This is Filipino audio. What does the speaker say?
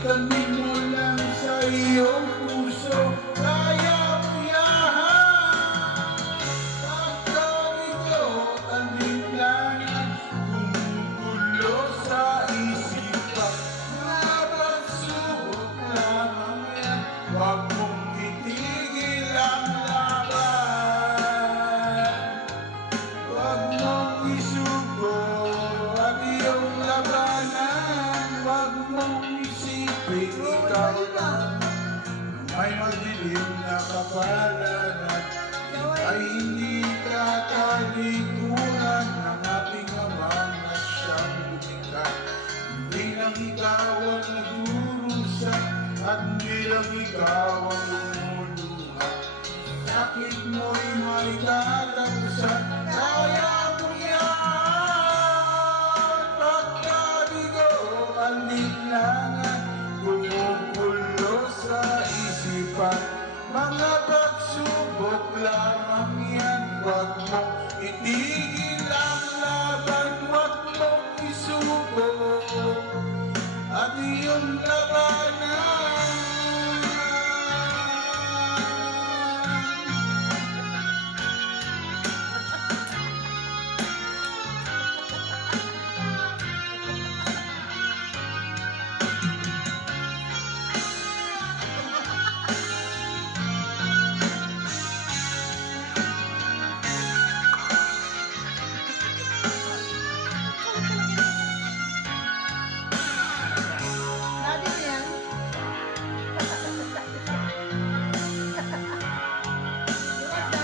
itanim mo lang sa iyong puso, kaya mo yan. Pagkabito ang biglangan, gumugulo sa isipan, mga pagsubok lamang yan, huwag mong itigil ang laban. Huwag mong isuko ang iyong labanan, huwag mong isipin ikaw lang may madilim na kapalaran, ay hindi katalikuran ng ating Ama na siyang lumikha. Hindi lang ikaw ang nagdurusa at hindi lang ikaw ang lumuluha. Sakit mo'y may katapusan, kaya mo yan. Pagkabigo ang linlangan, gumugulo sa isipan, mga pagsubok lamang yan. Huwag mong itigil ang laban, huwag mong isuko at iyong labanan.